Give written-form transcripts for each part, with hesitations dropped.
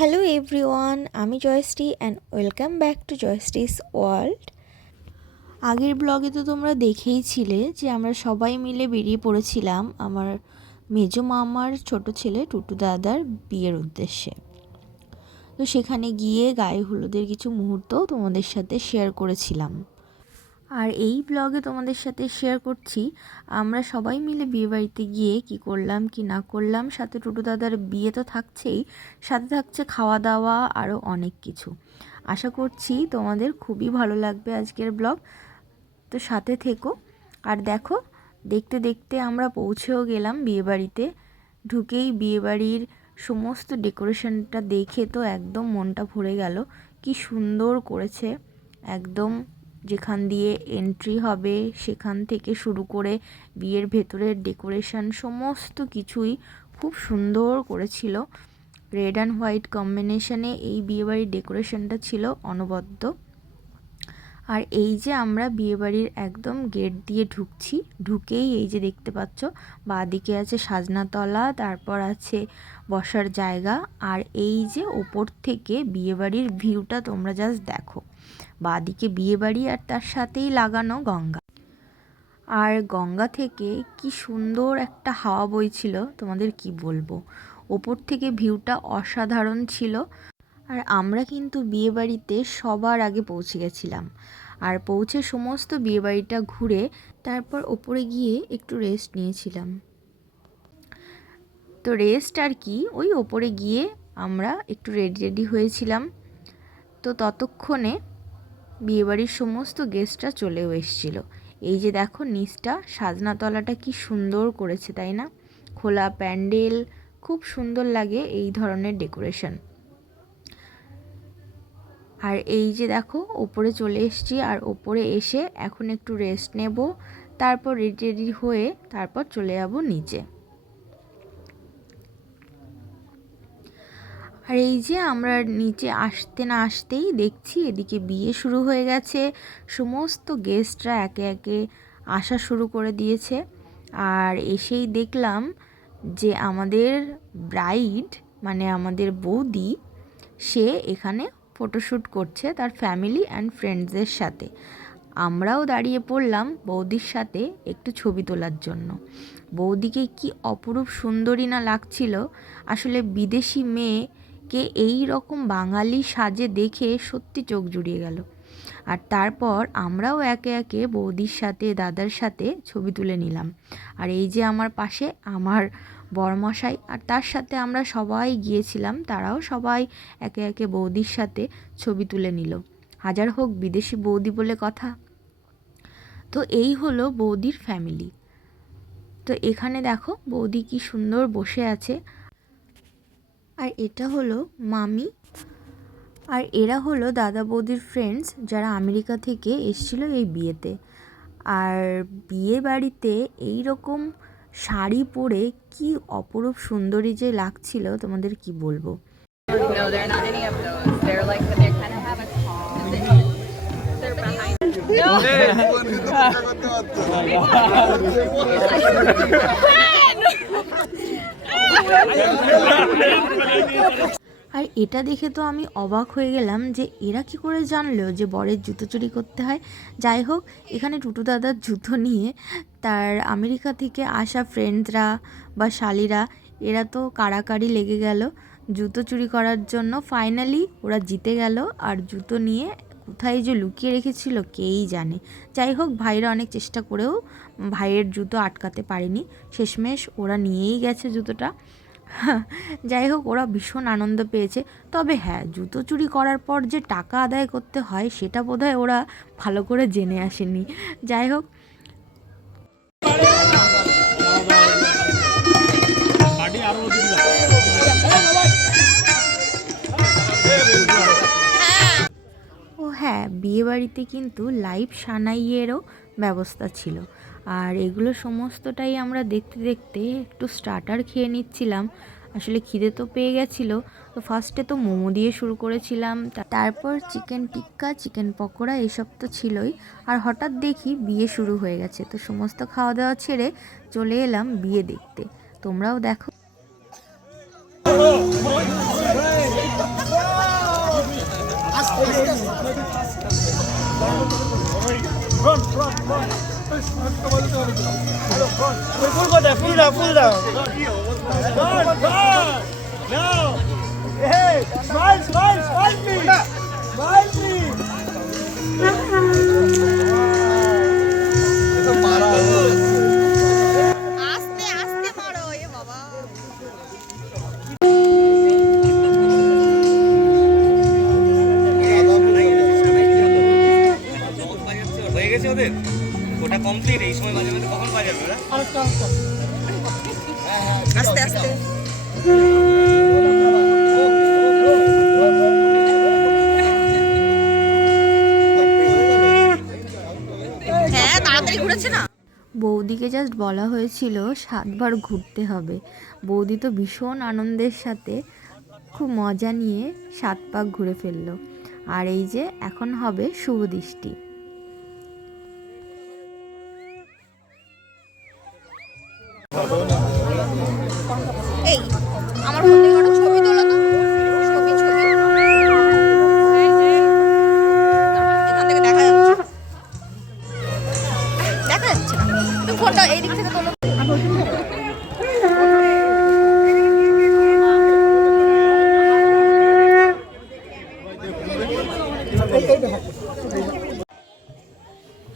Hello everyone, আমি Joyshree and welcome back to Joyshree's world. আগের ব্লগে তো তোমরা দেখেইছিলে যে আমরা সবাই মিলে বেরিয়ে পড়েছিলাম আমার মেজো মামার ছোট ছেলে টুটু দাদার বিয়ের উদ্দেশ্যে। তো সেখানে গিয়ে গায়ে হলুদের কিছু মুহূর্ত তোমাদের সাথে শেয়ার করেছিলাম। আর এই ব্লগে তোমাদের সাথে শেয়ার করছি আমরা সবাই মিলে বিয়েবাড়িতে গিয়ে কি করলাম কি না করলাম। সাথে টুটু দাদার বিয়ে তো থাকছেই, সাথে থাকছে খাওয়া দাওয়া আরও অনেক কিছু। আশা করছি তোমাদের খুবই ভালো লাগবে আজকের ব্লগ, তো সাথে থেকো। আর দেখো, দেখতে দেখতে আমরা পৌঁছেও গেলাম বিয়েবাড়িতে। ঢুকেই বিয়েবাড়ির সমস্ত ডেকোরেশনটা দেখে তো একদম মনটা ভরে গেল। কি সুন্দর করেছে, একদম যেখান দিয়ে এন্ট্রি হবে সেখান থেকে শুরু করে বিয়ের ভেতরের ডেকোরেশন সমস্ত কিছুই খুব সুন্দর করেছিল। রেড অ্যান্ড হোয়াইট কম্বিনেশনে এই বিয়েবাড়ির ডেকোরেশনটা ছিল অনবদ্য। আর এই যে আমরা বিয়েবাড়ির একদম গেট দিয়ে ঢুকছি, ঢুকেই এই যে দেখতে পাচ্ছ বাঁদিকে আছে সাজনাতলা, তারপর আছে বসার জায়গা। আর এই যে ওপর থেকে বিয়েবাড়ির ভিউটা তোমরা জাস্ট দেখো। বাঁদিকে বিয়েবাড়ি আর তার সাথেই লাগানো গঙ্গা। আর গঙ্গা থেকে কি সুন্দর একটা হাওয়া বইছিল, তোমাদের কি বলবো। ওপর থেকে ভিউটা অসাধারণ ছিল। আর আমরা কিন্তু বিয়েবাড়িতে সবার আগে পৌঁছে গেছিলাম। আর পৌঁছে সমস্ত বিয়েবাড়িটা ঘুরে তারপর ওপরে গিয়ে একটু রেস্ট নিয়েছিলাম। তো রেস্ট আর কি, ওই ওপরে গিয়ে আমরা একটু রেডি হয়েছিলাম। তো ততক্ষণে বিয়েবাড়ির সমস্ত গেস্টরা চলেও এসেছিল। এই যে দেখো নিচটা সাজনাতলাটা কি সুন্দর করেছে, তাই না? খোলা প্যান্ডেল, খুব সুন্দর লাগে এই ধরনের ডেকোরেশন। আর এই যে দেখো ওপরে চলে এসেছি, আর ওপরে এসে এখন একটু রেস্ট নেব, তারপর রেডি হয়ে তারপর চলে যাব নিচে। আর এই যে আমরা নিচে আসতে না আসতেই দেখছি এদিকে বিয়ে শুরু হয়ে গেছে। সমস্ত গেস্টরা একে একে আসা শুরু করে দিয়েছে। আর এসেই দেখলাম যে আমাদের ব্রাইড মানে আমাদের বৌদি, সে এখানে ফটোশ্যুট করছে তার ফ্যামিলি অ্যান্ড ফ্রেন্ডসদের সাথে। আমরাও দাঁড়িয়ে পড়লাম বৌদির সাথে একটু ছবি তোলার জন্য। বৌদিকে কি অপরূপ সুন্দরী না লাগছিল। আসলে বিদেশি মেয়েকে এই রকম বাঙালি সাজে দেখে সত্যি চোখ জুড়িয়ে গেল। আর তারপর আমরাও একে একে বৌদির সাথে দাদার সাথে ছবি তুলে নিলাম। আর এই যে আমার পাশে আমার বরমশাই, আর তার সাথে আমরা সবাই গিয়েছিলাম, তারাও সবাই একে একে বৌদির সাথে ছবি তুলে নিল। হাজার হোক বিদেশি বৌদি বলে কথা। তো এই হলো বৌদির ফ্যামিলি। তো এখানে দেখো বৌদি কি সুন্দর বসে আছে। আর এটা হলো মামি, আর এরা হলো দাদা বৌদির ফ্রেন্ডস যারা আমেরিকা থেকে এসেছিলো এই বিয়েতে। আর বিয়ে বাড়িতে এই রকম শাড়ি পরে কি অপরূপ সুন্দরী যে লাগছিল, তোমাদের কি বলবো। No, they're not any of those. They're like, they kind of have a tall. They're behind. No. আর এটা দেখে তো আমি অবাক হয়ে গেলাম যে এরা কি করে জানলো যে বরের জুতো চুরি করতে হয়। যাই হোক, এখানে টুটু দাদার জুতো নিয়ে তার আমেরিকা থেকে আসা ফ্রেন্ডসরা বা শালিরা এরা তো কাড়াকাড়ি লেগে গেল জুতো চুরি করার জন্য। ফাইনালি ওরা জিতে গেল, আর জুতো নিয়ে কোথায় যে লুকিয়ে রেখেছিল কেই জানে। যাই হোক, ভাইরা অনেক চেষ্টা করেও ভাইয়ের জুতো আটকাতে পারেনি, শেষমেশ ওরা নিয়েই গেছে জুতোটা। যাই হোক, ওরা ভীষণ আনন্দ পেয়েছে। তবে হ্যাঁ, জুতো চুরি করার পর যে টাকা আদায় করতে হয় সেটা বোধহয় ওরা ভালো করে জেনে আসেনি। যাই হোক, ও হ্যাঁ, বিয়েবাড়িতে কিন্তু লাইভ সানাইয়েরও ব্যবস্থা ছিল। আর এগুলো সমস্তটাই আমরা দেখতে দেখতে একটু স্টার্টার খেয়ে নিচ্ছিলাম। আসলে খিদে তো পেয়ে গেছিলো। তো ফার্স্টে তো মোমো দিয়ে শুরু করেছিলাম, তারপর চিকেন টিক্কা, চিকেন পকোড়া, এসব তো ছিলই। আর হঠাৎ দেখি বিয়ে শুরু হয়ে গেছে, তো সমস্ত খাওয়া দাওয়া ছেড়ে চলে এলাম বিয়ে দেখতে। তোমরাও দেখো। full down. Good. Now, hey, smile, please. Smile, please. আস্তে আস্তে মারো এ বাবা। হয়ে গেছে ওদের, ওটা কমপ্লিট। এই সময় মাঝে মাঝে কখন বাজাবে ওরা? আস্তে আস্তে হ্যাঁ তাড়াতাড়ি ঘুরেছে না। বৌদিকে জাস্ট বলা হয়েছিল 7 বার ঘুরতে হবে। বৌদি তো ভীষণ আনন্দের সাথে খুব মজা নিয়ে 7 পাক ঘুরে ফেললো। আর এই যে এখন হবে শুভ দৃষ্টি। এই আমার ফোন থেকে একটা ছবি তোলো তো। ছবি এখান থেকে দেখা যাচ্ছে না। তুমি ফোনটা এই দিক থেকে তোলো।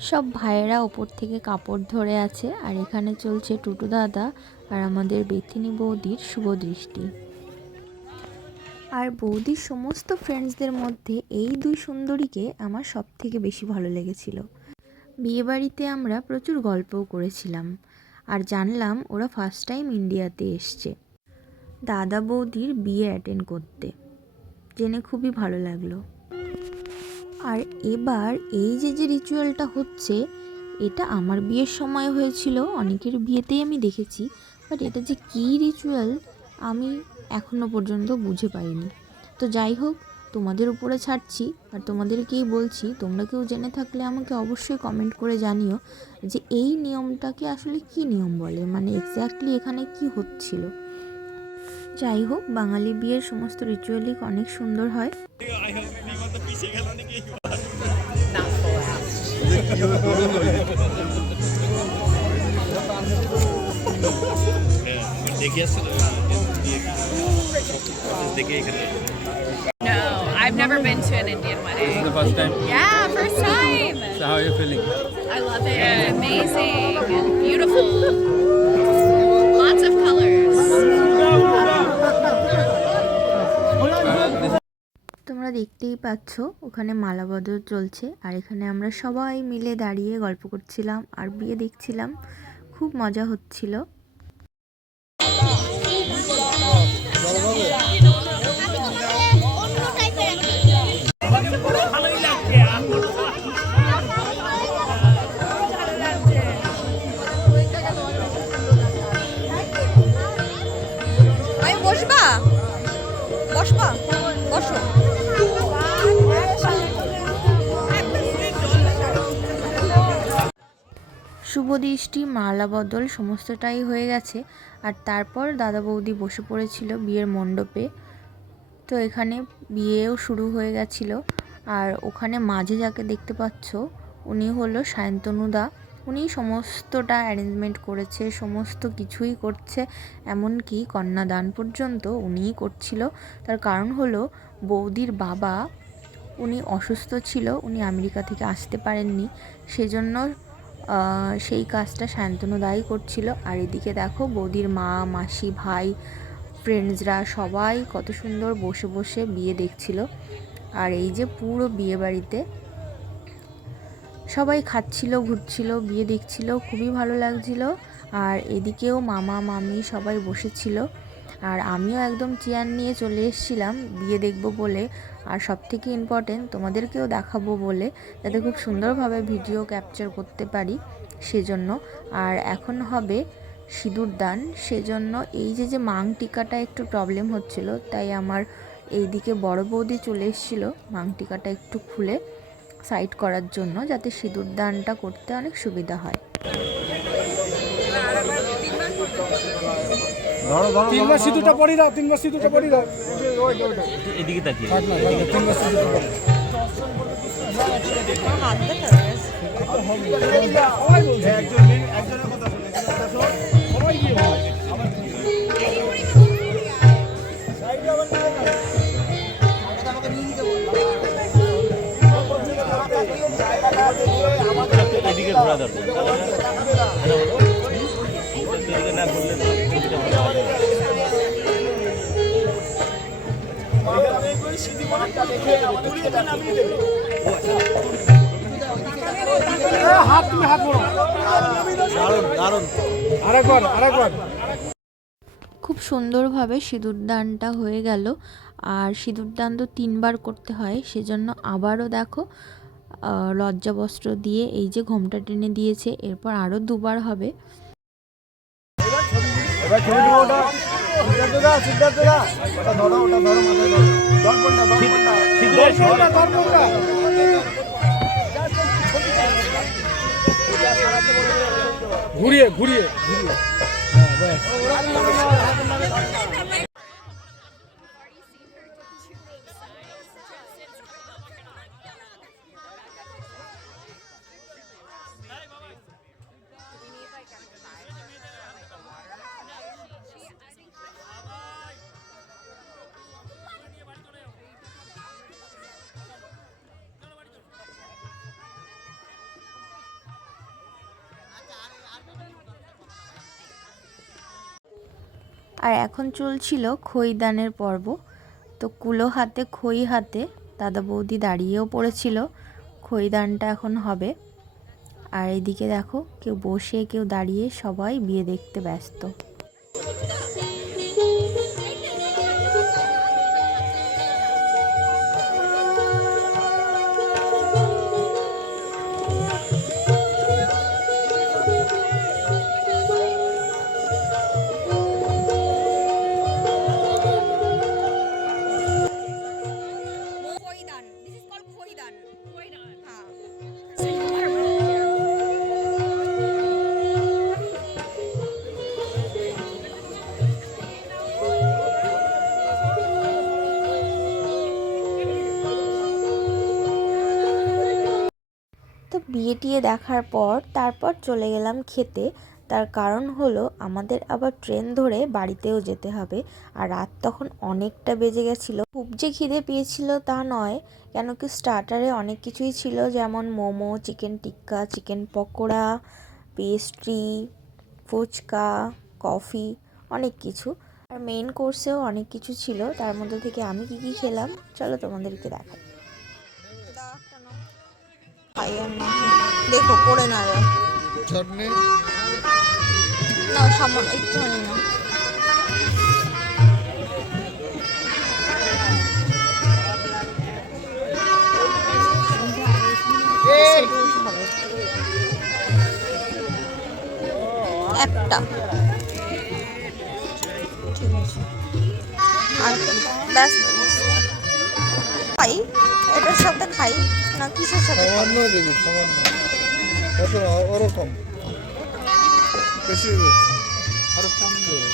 সব ভাইয়েরা ওপর থেকে কাপড় ধরে আছে আর এখানে চলছে টুটু দাদা আর আমাদের বেথিনী বৌদির শুভ দৃষ্টি। আর বৌদির সমস্ত ফ্রেন্ডসদের মধ্যে এই 2 সুন্দরীকে আমার সব থেকে বেশি ভালো লেগেছিল। বিয়েবাড়িতে আমরা প্রচুর গল্পও করেছিলাম আর জানলাম ওরা ফার্স্ট টাইম ইন্ডিয়াতে এসছে দাদা বৌদির বিয়ে অ্যাটেন্ড করতে, জেনে খুবই ভালো লাগলো। আর এবার এই যে রিচুয়ালটা হচ্ছে, এটা আমার বিয়ের সময় হয়েছিল, অনেকের বিয়েতেই আমি দেখেছি, বাট এটা যে কী রিচুয়াল আমি এখনও পর্যন্ত বুঝে পাইনি। তো যাই হোক, তোমাদের উপরে ছাড়ছি আর তোমাদেরকেই বলছি, তোমরা কেউ জেনে থাকলে আমাকে অবশ্যই কমেন্ট করে জানিও যে এই নিয়মটাকে আসলে কি নিয়ম বলে, মানে এক্স্যাক্টলি এখানে কি হচ্ছিল। যাই হোক, বাঙালি বিয়ের সমস্ত রিচুয়ালই অনেক সুন্দর হয়। No, I've never been to an Indian wedding. This is the first time? Yeah, first time. So how are you feeling? I love it. It's amazing and beautiful. Lots of colors. তোমরা দেখতেই পাচ্ছ ওখানে মালা বদল চলছে আর এখানে আমরা সবাই মিলে দাঁড়িয়ে গল্প করছিলাম আর বিয়ে দেখছিলাম, খুব মজা হচ্ছিল। আমি বসবা বসো। শুভ দৃষ্টি, মালা বদল সমস্তটাই হয়ে গেছে আর তারপর দাদা বৌদি বসে পড়েছিল বিয়ের মণ্ডপে। তো এখানে বিয়েও শুরু হয়ে গেছিলো। আর ওখানে মাঝে যাকে দেখতে পাচ্ছ উনি হলো সায়ন্তনুদা। উনি সমস্তটা অ্যারেঞ্জমেন্ট করেছে, সমস্ত কিছুই করছে, এমনকি কন্যাদান পর্যন্ত উনিই করছিল। তার কারণ হলো বৌদির বাবা উনি অসুস্থ ছিল, উনি আমেরিকা থেকে আসতে পারেননি, সেজন্য সেই কাজটা সায়ন্তনুদাই করছিল। আর এদিকে দেখো বৌদির মা, মাসি, ভাই, ফ্রেন্ডসরা সবাই কত সুন্দর বসে বসে বিয়ে দেখছিল। আর এই যে পুরো বিয়ে বাড়িতে সবাই খাচ্ছিল, ঘুরছিল, বিয়ে দেখছিল, খুবই ভালো লাগছিল। আর এদিকেও মামা মামি সবাই বসেছিল আর আমিও একদম চেয়ার নিয়ে চলে এসেছিলাম বিয়ে দেখব বলে, আর সবথেকে ইম্পর্টেন্ট তোমাদেরকেও দেখাবো বলে, যাতে খুব সুন্দরভাবে ভিডিও ক্যাপচার করতে পারি সেজন্য। আর এখন হবে সিঁদুর দান, সেজন্য এই যে মাং টিকাটা একটু প্রবলেম হচ্ছিল, তাই আমার এইদিকে বড় বৌদি চলে এসেছিলো মাং টিকাটা একটু খুলে সাইড করার জন্য, যাতে সিঁদুর দানটা করতে অনেক সুবিধা হয়। তিনবার সিঁদুরটা পরি দাও, এদিকে তাকিয়ে তিনবার সিঁদুরটা পরি। সবাই বলছে, একজনের কথা শুনে সবাই গিয়ে করা দরকার না করলে ছবিটা ভালো হয় না। হাত তুমি হাত বড় দারুণ দারুণ আরেকবার আরেকবার। খুব সুন্দরভাবে সিঁদুরদানটা হয়ে গেল। আর সিঁদুরদান তো 3 বার করতে হয়, সেজন্য আবারও দেখো লজ্জাবস্ত্র দিয়ে এই যে ঘোমটা টেনে দিয়েছে, এরপর আরও 2 বার হবে। এবার ছবি তুলো ওটা সিদ্ধার্থদা সিদ্ধার্থদা ওটা ধরো মাথায় ধরো দর্পণটা দর্পণটা ঘুরিয়ে ঘুরিয়ে ঘুরিয়ে হ্যাঁ ব্যাস। আর এখন চলছিল খইদানের পর্ব। তো কুলো হাতে খই হাতে দাদা বৌদি দাঁড়িয়েও পড়েছিল, খইদানটা এখন হবে। আর এদিকে দেখো কেউ বসে কেউ দাঁড়িয়ে সবাই বিয়ে দেখতে ব্যস্ত। তো বিয়ে টিয়ে দেখার পর তারপর চলে গেলাম খেতে। তার কারণ হলো আমাদের আবার ট্রেন ধরে বাড়িতেও যেতে হবে। আর রাত তখন অনেকটা বেজে গেছিলো। খুব যে খিদে পেয়েছিল তা নয়, কেন কি স্টার্টারে অনেক কিছুই ছিল, যেমন momo, chicken tikka, chicken pakora, pastry, fuchka, coffee, অনেক কিছু। আর মেইন কোর্সেও অনেক কিছু ছিল। তার মধ্যে থেকে আমি কি খেলাম চলো তোমাদেরকে দেখাই। দেখো পড়ে না রে চাটনি না সামান্য একটুখানি না। একটা ঠিক আছে আর ব্যাস খাই, এটার সাথে খাই না কিসের সাথে? সামান্য দেবে সামান্য এত ওরকম বেশি আরো কম দেবে।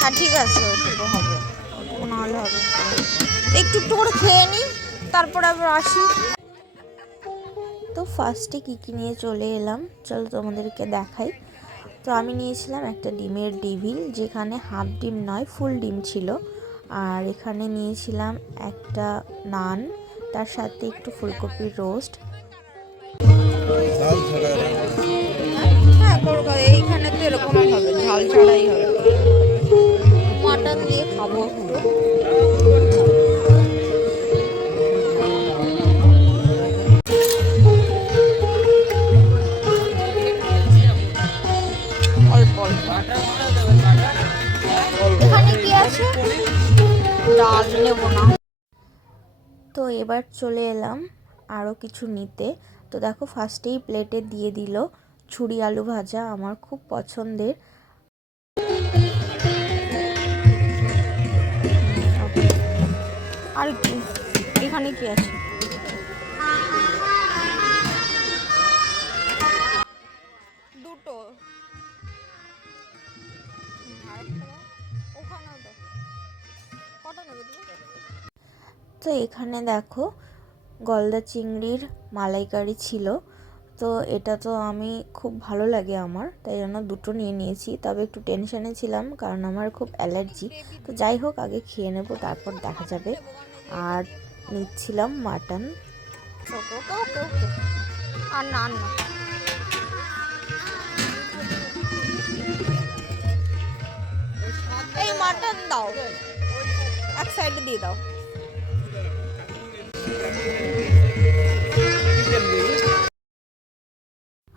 হ্যাঁ ঠিক আছে ওইটুকু হবে, ওইটুকু নাহলে হবে। একটু একটু করে খেয়ে নিই তারপরে আবার আসি। তো ফার্স্টে কী নিয়ে চলে এলাম চলো তোমাদেরকে দেখাই। তো আমি নিয়েছিলাম একটা ডিমের ডিভিল, যেখানে হাফ ডিম নয় ফুল ডিম ছিল। আর এখানে নিয়েছিলাম একটা নান, তার সাথে একটু ফুলকপির রোস্ট। হ্যাঁ এইখানে তো এরকমই হবে, ঝাল ছাড়াই হবে। মাটন দিয়ে খাবো একটু। অল্প অল্প এখানে কি আছে, ডাল নেব না। তো এবার চলে এলাম আরও কিছু নিতে। তো দেখো ফার্স্টেই প্লেটে দিয়ে দিল ছুরি আলু ভাজা, আমার খুব পছন্দের। আর কি এখানে কি আছে, দুটো তো এখানে দেখো গলদা চিংড়ির মালাইকারি ছিল। তো এটা তো আমি খুব ভালো লাগে আমার, তাই জন্য দুটো নিয়ে নিয়েছি। তবে একটু টেনশনে ছিলাম কারণ আমার খুব অ্যালার্জি। তো যাই হোক আগে খেয়ে নেব তারপর দেখা যাবে। আর নিচ্ছিলাম মাটন। আর না এই মাটন দাও, এক সাইডে দিয়ে দাও।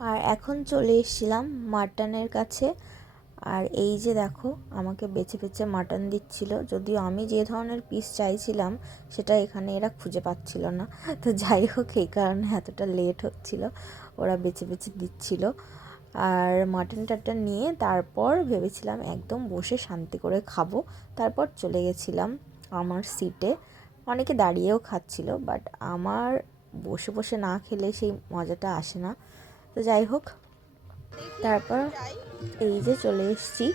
আর এখন চলে এসেছিলাম মাটনের কাছে। আর এই যে দেখো আমাকে বেছে বেছে মাটন দিচ্ছিল, যদিও আমি যে ধরনের পিস চাইছিলাম সেটা এখানে এরা খুঁজে পাচ্ছিল না। তো যাই হোক, এই কারণে এতটা লেট হচ্ছিল, ওরা বেছে বেছে দিচ্ছিল। আর মাটন টাটন নিয়ে তারপর ভেবেছিলাম একদম বসে শান্তি করে খাবো, তারপর চলে গেছিলাম আমার সিটে। অনেকে দাঁড়িয়েও খাচ্ছিল, বাট আমার বসে বসে না খেলে সেই মজাটা আসে না। তো যাই হোক, তারপর এই যে চলে এসেছি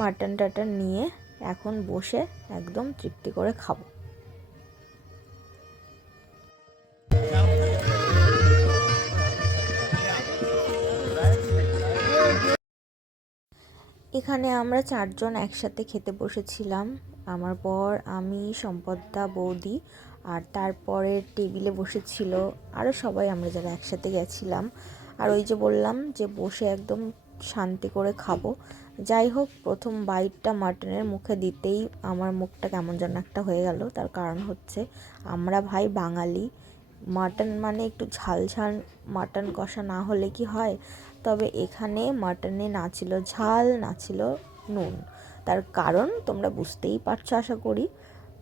মাটন টাটন নিয়ে, এখন বসে একদম তৃপ্তি করে খাবো। এখানে আমরা 4 জন একসাথে খেতে বসেছিলাম, আমার বর, আমি, সম্পদদা, বৌদি। আর তারপরে টেবিলে বসেছিল আরও সবাই, আমরা যারা একসাথে গেছিলাম। আর ওই যে বললাম যে বসে একদম শান্তি করে খাবো। যাই হোক, প্রথম বাইটটা মাটনের মুখে দিতেই আমার মুখটা কেমন যেন একটা হয়ে গেল। তার কারণ হচ্ছে আমরা ভাই বাঙালি, মাটন মানে একটু ঝাল ঝাল মাটন কষা না হলে কি হয়। তবে এখানে মাটনে না ছিল ঝাল, না ছিল নুন। তার কারণ তোমরা বুঝতেই পারছো আশা করি,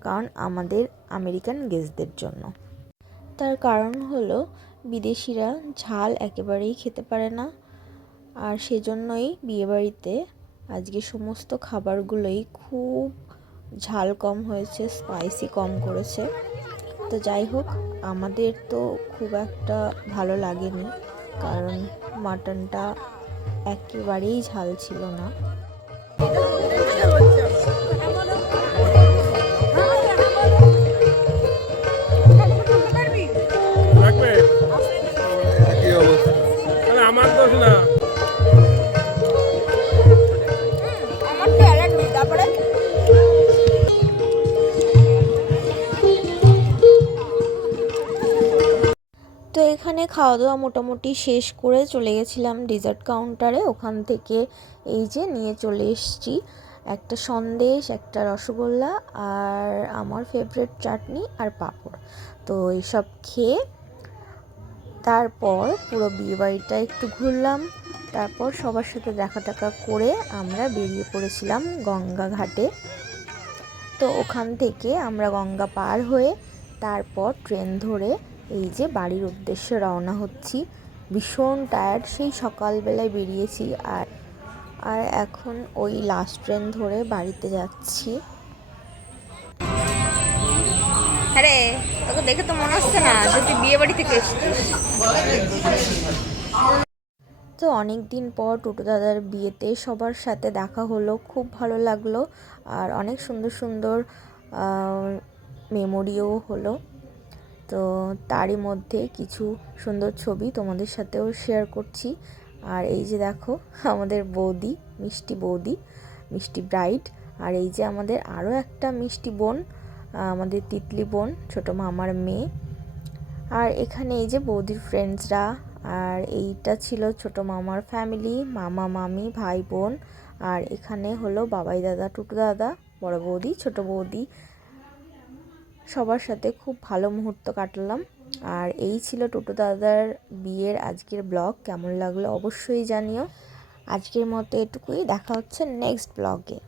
কারণ আমাদের আমেরিকান গেস্টদের জন্য। তার কারণ হলো বিদেশিরা ঝাল একেবারেই খেতে পারে না, আর সেজন্যই বিয়েবাড়িতে আজকে সমস্ত খাবারগুলোই খুব ঝাল কম হয়েছে, স্পাইসি কম করেছে। তো যাই হোক, আমাদের তো খুব একটা ভালো লাগেনি, কারণ মাটনটা একেবারেই ঝাল ছিল না। আমার দোষ না। তো এখানে খাওয়া দাওয়া মোটামুটি শেষ করে চলে গেছিলাম ডেজার্ট কাউন্টারে। ওখান থেকে এই যে নিয়ে চলে এসেছি একটা সন্দেশ, একটা রসগোল্লা, আর আমার ফেভারিট চাটনি আর পাঁপড়। তো এইসব খেয়ে তারপর পুরো বিয়েবাড়িটা একটু ঘুরলাম। তারপর সবার সাথে দেখা টাকা করে আমরা বেরিয়ে পড়েছিলাম গঙ্গা ঘাটে। তো ওখান থেকে আমরা গঙ্গা পার হয়ে তারপর ট্রেন ধরে এই যে বাড়ির উদ্দেশ্যে রওনা হচ্ছি। ভীষণ টায়ার্ড, সেই সকালবেলায় বেরিয়েছি, আর এখন ওই লাস্ট ট্রেন ধরে বাড়িতে যাচ্ছি। আরে তোকে দেখে তো মনে হচ্ছে না যে তুই বিয়ে বাড়ি থেকে এসেছিস। তো অনেক দিন পর টুটু দাদার বিয়েতে সবার সাথে দেখা হলো, খুব ভালো লাগলো। আর অনেক সুন্দর সুন্দর মেমোরিও হলো। তো তারই মধ্যে কিছু সুন্দর ছবি তোমাদের সাথেও শেয়ার করছি। আর এই যে দেখো আমাদের বৌদি, মিষ্টি বৌদি, মিষ্টি ব্রাইড। আর এই যে আমাদের আরও একটা মিষ্টি বোন, আমাদের তিতলি বোন, ছোটো মামার মেয়ে। আর এখানে এই যে বৌদির ফ্রেন্ডসরা। আর এইটা ছিল ছোটো মামার ফ্যামিলি, মামা মামি, ভাই বোন। আর এখানে হলো বাবাই দাদা, টুটু দাদা, বড় বৌদি, ছোটো বৌদি। সবার সাথে খুব ভালো মুহূর্ত কাটালাম। আর এই ছিল টুটু দাদার বিয়ের আজকের ব্লগ। কেমন লাগলো অবশ্যই জানিও। আজকের মতো এটুকুই, দেখা হচ্ছে নেক্সট ব্লগে।